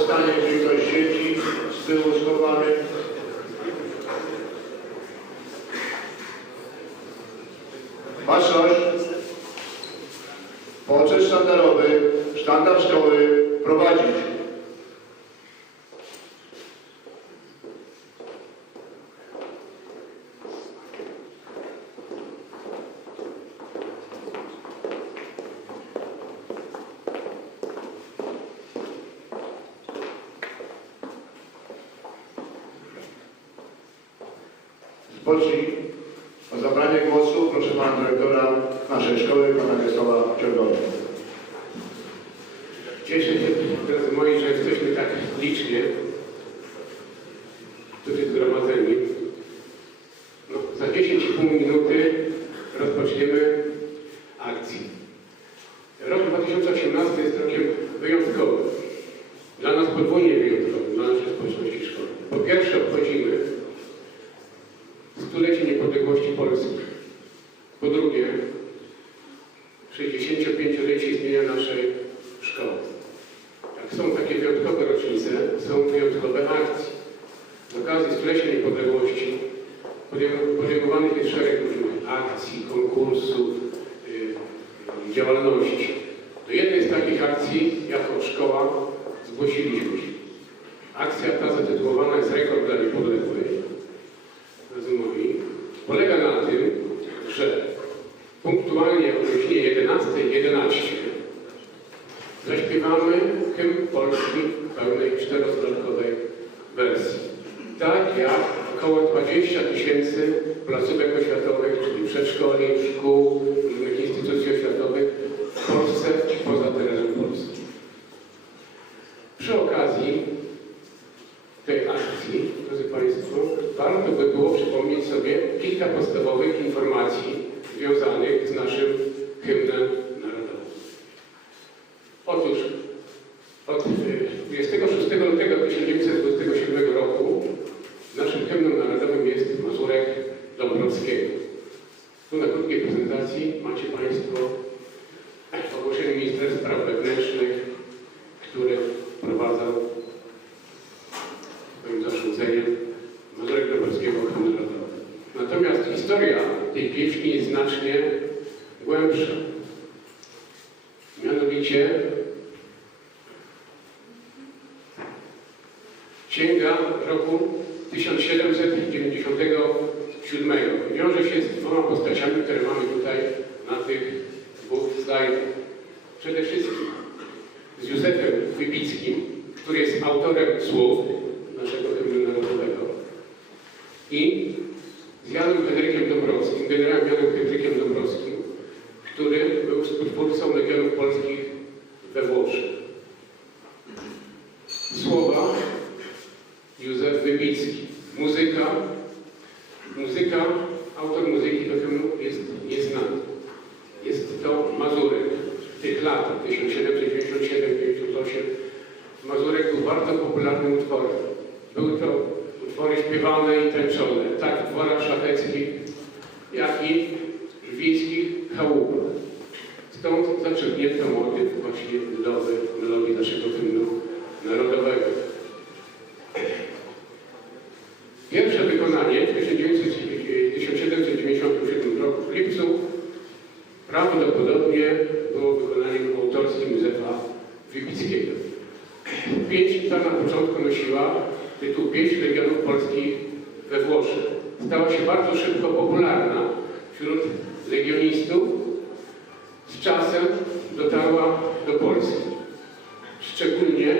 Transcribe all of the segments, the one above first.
powstanie, jeżeli ktoś siedzi z tyłu schowany. Baczność. Poczet sztandarowy, sztandar szkoły prowadzić. O zabranie głosu proszę pana dyrektora naszej szkoły, pana Wiesława Czerwony. Cieszę się, moi, że jesteśmy tak licznie wyjątkowe rocznice, są wyjątkowe akcje. Z okazji stulecia niepodległości podejm- podejmowanych jest szereg różnych akcji, konkursów, yy, działalności. Do jednej z takich akcji, jako szkoła, zgłosiliśmy się. Akcja ta zatytułowana jest Rekord dla Niepodległej. Drodzy moi, polega na tym, że punktualnie o godzinie 11.11 zaśpiewamy hymn polski pełnej czterozdolkowej wersji. Tak jak około 20 tysięcy placówek oświatowych, czyli przedszkoli, szkół, różnych instytucji oświatowych w Polsce i poza terenem Polski. Przy okazji tej akcji, drodzy Państwo, warto by było przypomnieć sobie kilka podstawowych informacji związanych z naszym hymnem Mazurek Dąbrowskiego hymn narodowy. Natomiast historia tej pieśni jest znacznie głębsza. Mianowicie sięga roku 1797. Wiąże się z dwoma postaciami, które mamy tutaj na tych dwóch slajdach. Przede wszystkim z Józefem Wybickim, który jest autorem słów naszego hymnu narodowego i z Janem Henrykiem Dąbrowskim, generałem Janem Henrykiem Dąbrowskim, który był współtwórcą Legionów Polskich we Włoszech. Słowa Józef Wybicki. Muzyka. Muzyka, autor muzyki do hymnu jest nieznany. Jest to Mazurek. W tych latach, 1797-98, Mazurek był bardzo popularnym utworem. Były to utwory śpiewane i tańczone, tak w dworach szlacheckich, jak i w wiejskich chałupach. Stąd zaczerpnięto motyw właśnie ludowy, melodii naszego hymnu narodowego. Pierwsze wykonanie w 1797 roku w lipcu prawdopodobnie było wykonaniem autorskim Józefa Wybickiego. Pięść ta na tytuł Pieśń Legionów Polskich we Włoszech. Stała się bardzo szybko popularna wśród legionistów. Z czasem dotarła do Polski. Szczególnie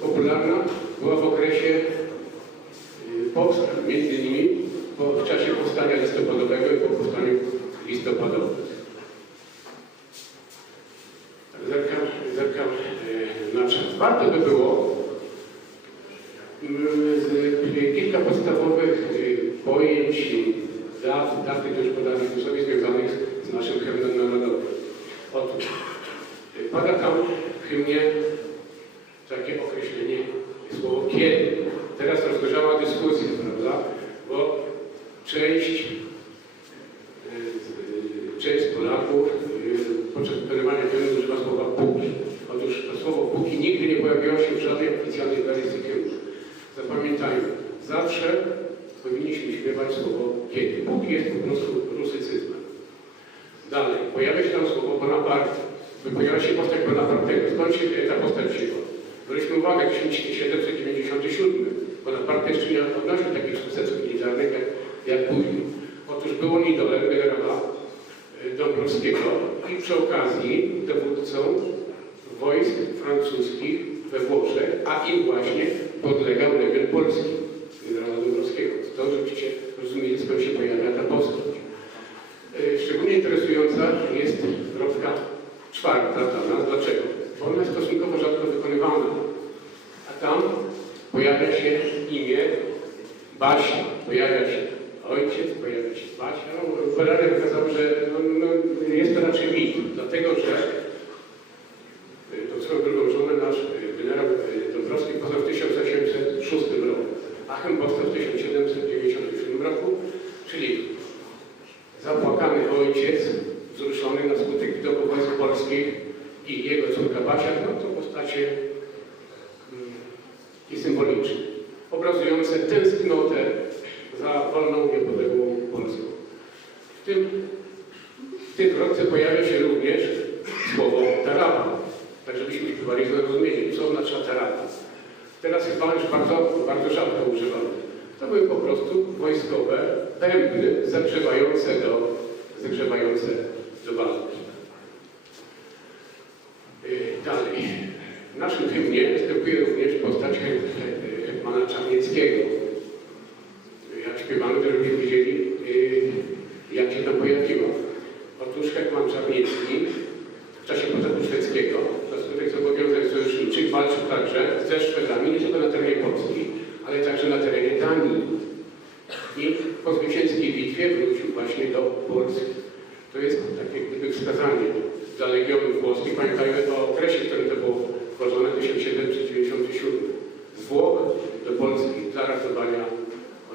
popularna była w okresie y, powstań, między innymi w czasie powstania listopadowego i po powstaniu listopadowym. Ciekawi mnie takie określenie, słowo kiedy. Teraz rozgorzała dyskusja, prawda? Bo część, y, część Polaków y, podczas wykonywania tego używa słowa póki. Otóż to słowo póki nigdy nie pojawiało się w żadnej oficjalnej wersji kierunku. Zapamiętajmy, zawsze powinniśmy śpiewać słowo kiedy. Póki jest po prostu rusycyzmem. Dalej, pojawia się tam słowo Bonaparte. Wypełniała się postać Pana Bartego. Skąd się ta postać wzięła? Zwróćmy uwagę, 1797 Pana Bartek nie odnosił takich sukcesów militarnych jak, jak później. Otóż był on idolem generała e, Dąbrowskiego i przy okazji dowódcą wojsk francuskich we Włoszech, a im właśnie podlegał legion polski generała Dąbrowskiego. To rzeczywiście rozumiecie, skąd się pojawia. wywalić rozumienie, co oznacza terapia. Teraz jest już bardzo, bardzo rzadko używany. To były po prostu wojskowe pędy zagrzewające do, zagrzewające do y, walki. Dalej. W naszym hymnie występuje również postać Hetmana Czarnieckiego.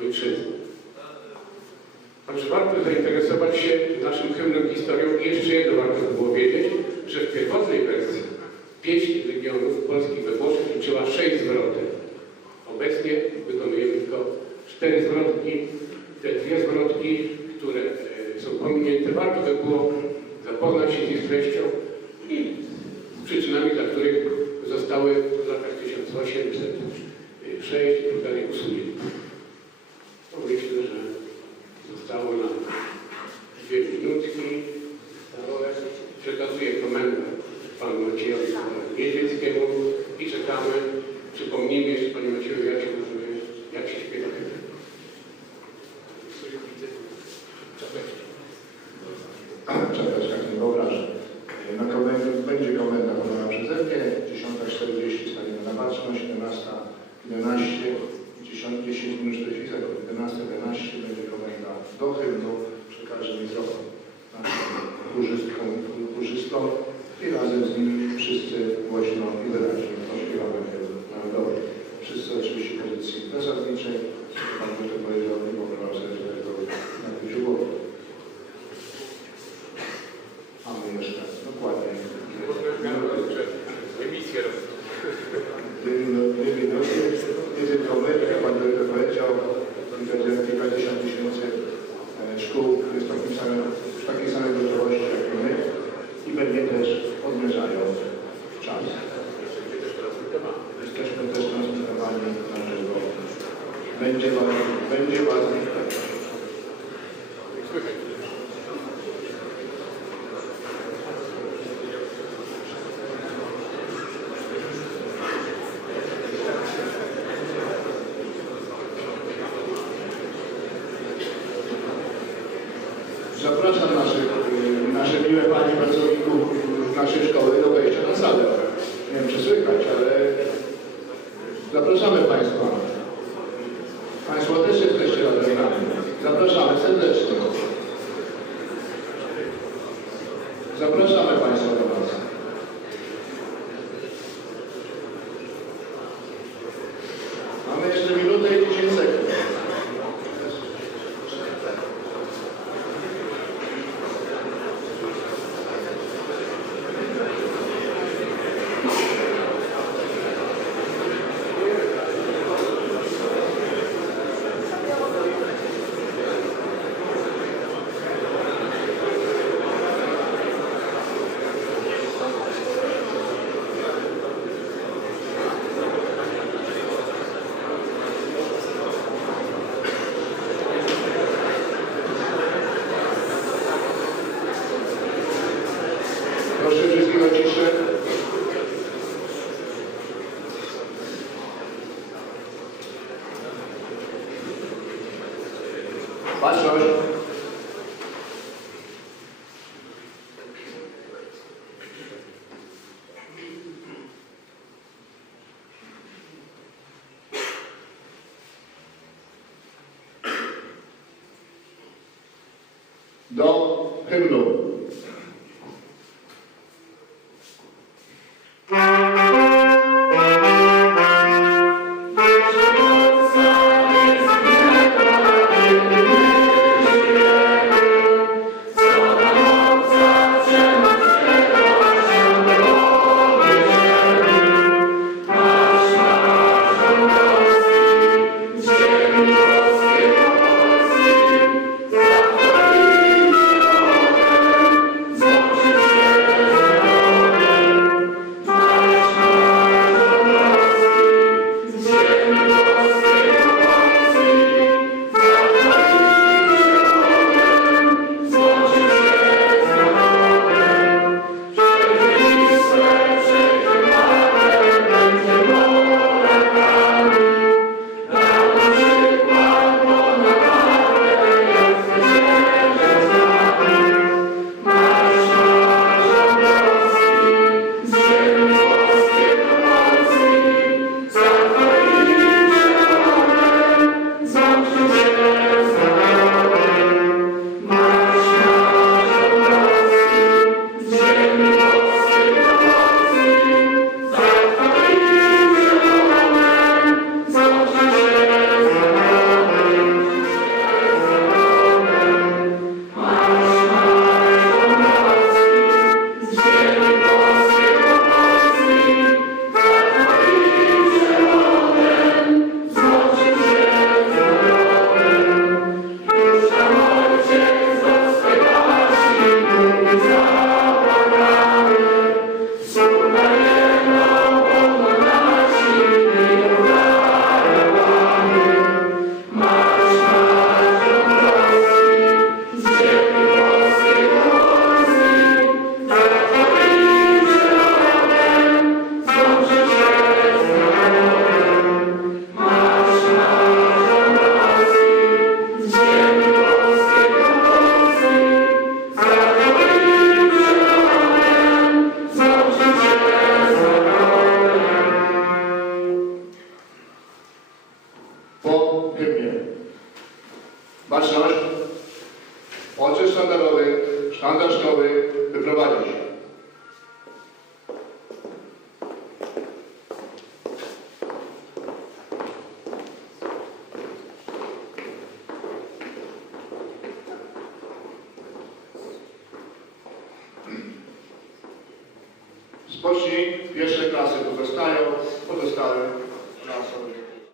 ojczyzny. Także warto zainteresować się naszym hymnem historią i jeszcze jedno warto było wiedzieć, że w pierwotnej wersji pieśń regionów polskich we Włoszech liczyła 6 zwroty. Obecnie wykonujemy tylko 4 zwrotki. Te dwie zwrotki, które e, są pominięte, warto by było zapoznać się z ich treścią i z przyczynami, dla których zostały w latach 1806 i usunięte. będzie Was, będzie was. Zapraszam naszych, nasze miłe Panie pracowników naszej szkoły do wejścia na salę. Nie wiem, czy słychać, ale zapraszamy Państwa. Mas hoje. Dans Ojciec sztandarowy, sztandar szkoły wyprowadzić.